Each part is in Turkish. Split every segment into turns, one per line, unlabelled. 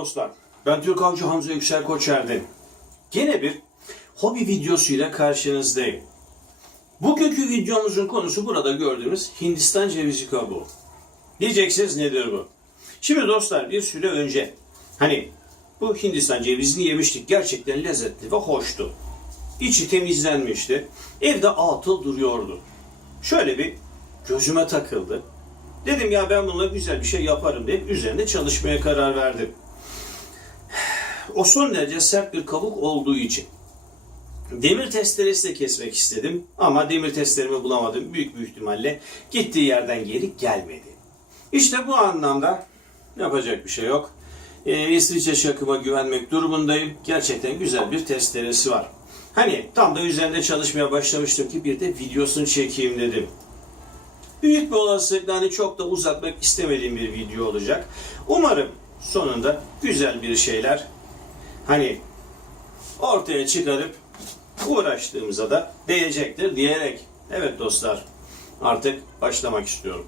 Dostlar. Ben Türk Avcı Hamza Yüksel Koçer'dim. Gene bir hobi videosuyla karşınızdayım. Bugünkü videomuzun konusu burada gördüğünüz Hindistan cevizi kabuğu. Diyeceksiniz nedir bu? Şimdi dostlar bir süre önce hani bu Hindistan cevizini yemiştik. Gerçekten lezzetli ve hoştu. İçi temizlenmişti. Evde atıl duruyordu. Şöyle bir gözüme takıldı. Dedim ya ben bununla güzel bir şey yaparım deyip üzerinde çalışmaya karar verdim. O son derece sert bir kabuk olduğu için demir testeresiyle kesmek istedim ama demir testerimi bulamadım büyük bir ihtimalle gittiği yerden geri gelmedi. İşte bu anlamda yapacak bir şey yok. Ee, İsviçre şakıma güvenmek durumundayım. Gerçekten güzel bir testeresi var. Hani tam da üzerinde çalışmaya başlamıştım ki bir de videosunu çekeyim dedim. Büyük bir olasılıkla hani çok da uzatmak istemediğim bir video olacak. Umarım sonunda güzel bir şeyler hani ortaya çıkarıp uğraştığımıza da değecektir diyerek. Evet dostlar artık başlamak istiyorum.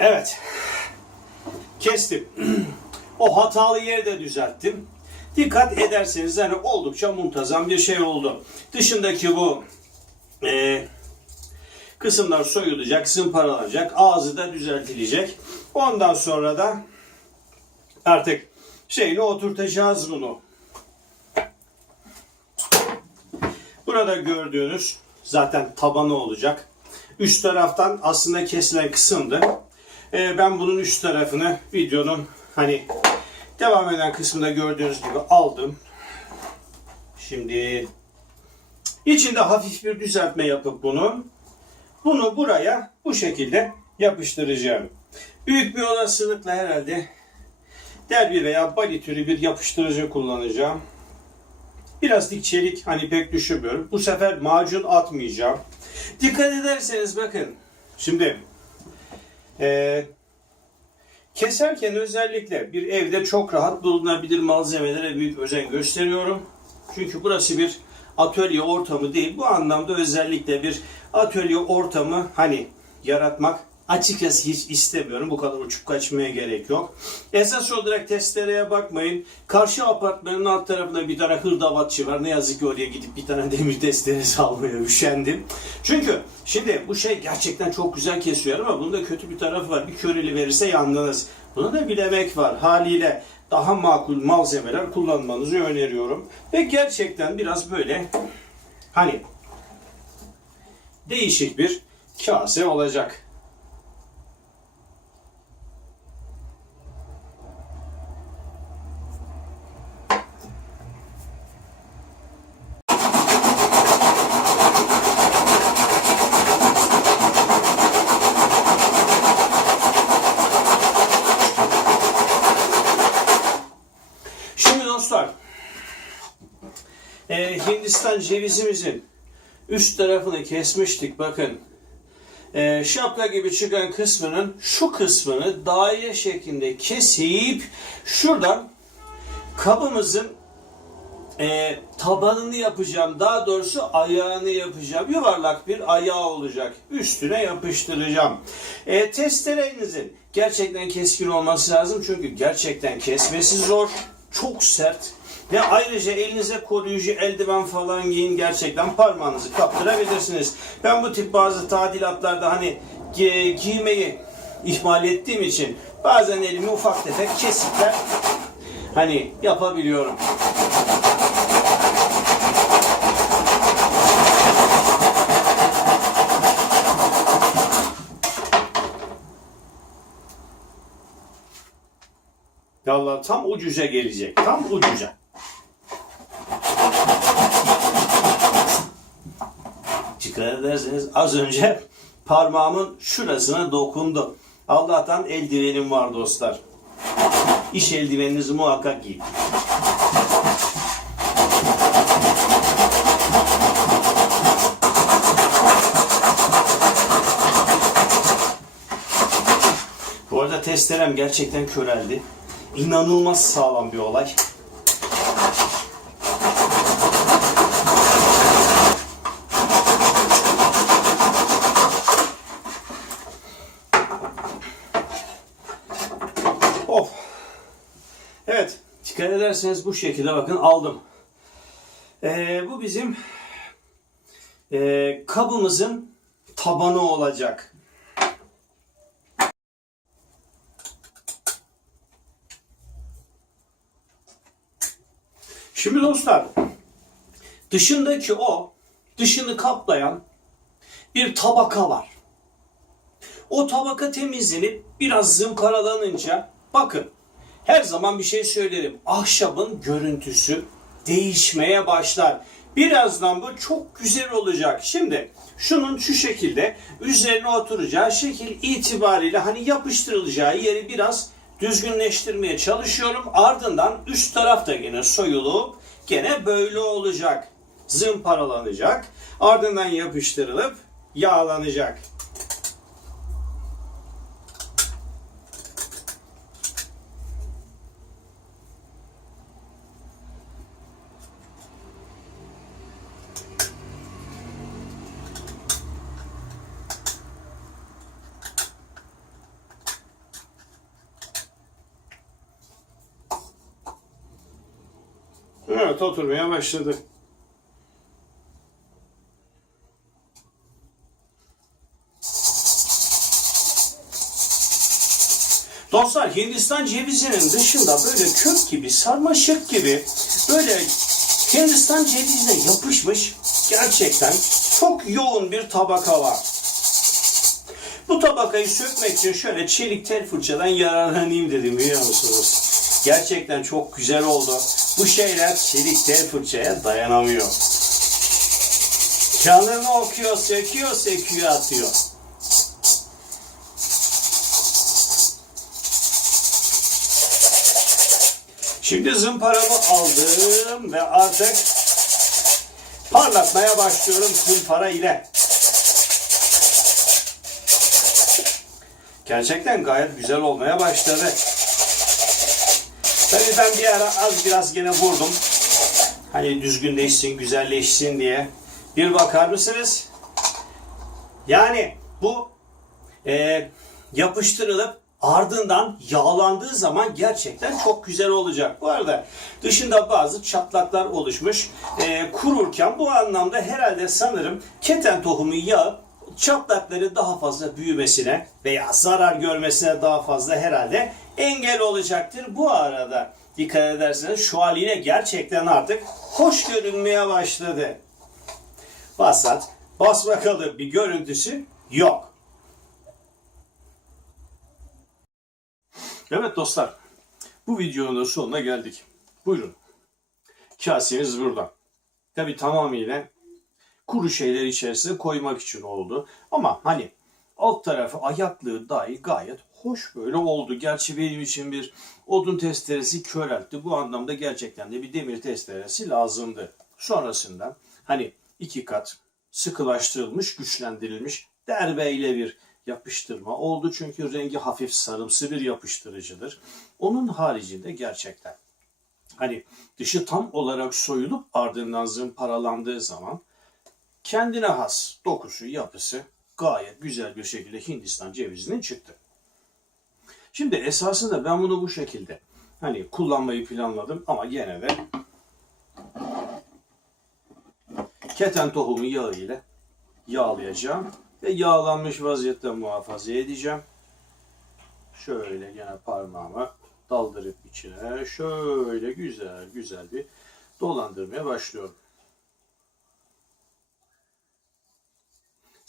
Evet. Kestim. o hatalı yeri de düzelttim. Dikkat ederseniz hani oldukça muntazam bir şey oldu. Dışındaki bu e, kısımlar soyulacak, zımparalanacak, ağzı da düzeltilecek. Ondan sonra da artık şeyini oturtacağız bunu. Burada gördüğünüz zaten tabanı olacak. Üst taraftan aslında kesilen kısımdı. Ee, ben bunun üst tarafını videonun hani devam eden kısmında gördüğünüz gibi aldım. Şimdi içinde hafif bir düzeltme yapıp bunu bunu buraya bu şekilde yapıştıracağım. Büyük bir olasılıkla herhalde derbi veya bali türü bir yapıştırıcı kullanacağım. Biraz dik çelik hani pek düşünmüyorum. Bu sefer macun atmayacağım. Dikkat ederseniz bakın. Şimdi ee, keserken özellikle bir evde çok rahat bulunabilir malzemelere büyük özen gösteriyorum. Çünkü burası bir atölye ortamı değil. Bu anlamda özellikle bir atölye ortamı hani yaratmak açıkçası hiç istemiyorum. Bu kadar uçup kaçmaya gerek yok. Esas olarak testereye bakmayın. Karşı apartmanın alt tarafında bir tane hırdavatçı var. Ne yazık ki oraya gidip bir tane demir testeresi almaya üşendim. Çünkü şimdi bu şey gerçekten çok güzel kesiyor ama bunun da kötü bir tarafı var. Bir köreli verirse yandınız. Bunu da bilemek var. Haliyle daha makul malzemeler kullanmanızı öneriyorum. Ve gerçekten biraz böyle hani değişik bir kase olacak. Şimdi dostlar, e, Hindistan cevizimizin üst tarafını kesmiştik. Bakın, e, şapka gibi çıkan kısmının şu kısmını daire şeklinde kesip şuradan kabımızın e, tabanını yapacağım. Daha doğrusu ayağını yapacağım. Yuvarlak bir ayağı olacak. Üstüne yapıştıracağım. E, testerenizin gerçekten keskin olması lazım. Çünkü gerçekten kesmesi zor. Çok sert. Ve ayrıca elinize koruyucu eldiven falan giyin gerçekten parmağınızı kaptırabilirsiniz. Ben bu tip bazı tadilatlarda hani gi- giymeyi ihmal ettiğim için bazen elimi ufak tefek kesikler hani yapabiliyorum. Allah tam ucuca gelecek. Tam ucuca. Dikkat ederseniz az önce parmağımın şurasına dokundu. Allah'tan eldivenim var dostlar. İş eldiveninizi muhakkak giyin. Bu arada testerem gerçekten köreldi. İnanılmaz sağlam bir olay. Of. Evet. Dikkat ederseniz bu şekilde bakın aldım. Ee, bu bizim ee, kabımızın tabanı olacak. Şimdi dostlar dışındaki o dışını kaplayan bir tabaka var. O tabaka temizlenip biraz zımparalanınca bakın her zaman bir şey söylerim. Ahşabın görüntüsü değişmeye başlar. Birazdan bu çok güzel olacak. Şimdi şunun şu şekilde üzerine oturacağı şekil itibariyle hani yapıştırılacağı yeri biraz düzgünleştirmeye çalışıyorum. Ardından üst taraf da gene soyulup gene böyle olacak. Zımparalanacak. Ardından yapıştırılıp yağlanacak. Evet oturmaya başladı. Dostlar Hindistan cevizinin dışında böyle kök gibi, sarmaşık gibi böyle Hindistan cevizine yapışmış gerçekten çok yoğun bir tabaka var. Bu tabakayı sökmek için şöyle çelik tel fırçadan yararlanayım dedim biliyor musunuz? Gerçekten çok güzel oldu. Bu şeyler çelik tel fırçaya dayanamıyor. Canını okuyor, söküyor, söküyor, atıyor. Şimdi zımparamı aldım ve artık parlatmaya başlıyorum zımpara ile. Gerçekten gayet güzel olmaya başladı. Tabii ben bir ara az biraz gene vurdum. Hani düzgünleşsin, güzelleşsin diye. Bir bakar mısınız? Yani bu e, yapıştırılıp ardından yağlandığı zaman gerçekten çok güzel olacak. Bu arada dışında bazı çatlaklar oluşmuş. E, kururken bu anlamda herhalde sanırım keten tohumu yağı çatlakları daha fazla büyümesine veya zarar görmesine daha fazla herhalde engel olacaktır. Bu arada dikkat ederseniz şu haliyle gerçekten artık hoş görünmeye başladı. Basat, basmakalı bir görüntüsü yok. Evet dostlar, bu videonun da sonuna geldik. Buyurun. Kasemiz burada. Tabi tamamıyla kuru şeyler içerisine koymak için oldu. Ama hani alt tarafı ayaklığı dahi gayet hoş böyle oldu. Gerçi benim için bir odun testeresi köreltti. Bu anlamda gerçekten de bir demir testeresi lazımdı. Sonrasında hani iki kat sıkılaştırılmış, güçlendirilmiş derbeyle bir yapıştırma oldu. Çünkü rengi hafif sarımsı bir yapıştırıcıdır. Onun haricinde gerçekten hani dışı tam olarak soyulup ardından zımparalandığı zaman kendine has dokusu, yapısı gayet güzel bir şekilde Hindistan cevizinin çıktı. Şimdi esasında ben bunu bu şekilde hani kullanmayı planladım ama gene de keten tohumu yağı ile yağlayacağım ve yağlanmış vaziyette muhafaza edeceğim. Şöyle gene parmağımı daldırıp içine şöyle güzel güzel bir dolandırmaya başlıyorum.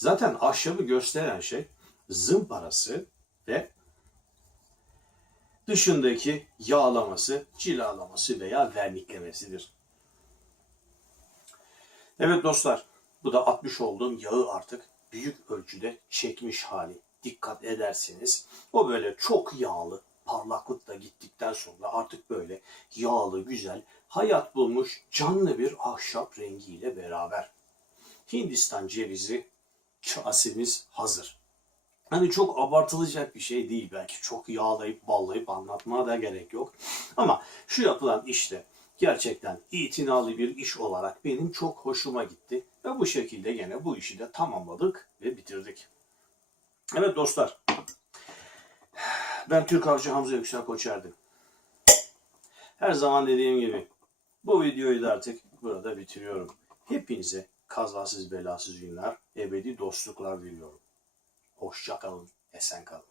Zaten ahşabı gösteren şey zımparası ve dışındaki yağlaması, cilalaması veya verniklemesidir. Evet dostlar, bu da atmış olduğum yağı artık büyük ölçüde çekmiş hali. Dikkat ederseniz o böyle çok yağlı, parlaklık da gittikten sonra artık böyle yağlı, güzel, hayat bulmuş canlı bir ahşap rengiyle beraber. Hindistan cevizi kasemiz hazır. Hani çok abartılacak bir şey değil belki. Çok yağlayıp ballayıp anlatmaya da gerek yok. Ama şu yapılan işte gerçekten itinalı bir iş olarak benim çok hoşuma gitti. Ve bu şekilde gene bu işi de tamamladık ve bitirdik. Evet dostlar. Ben Türk Avcı Hamza Yüksel Koçerdim. Her zaman dediğim gibi bu videoyu da artık burada bitiriyorum. Hepinize kazasız belasız günler, ebedi dostluklar diliyorum. Hoşça kalın, esen kalın.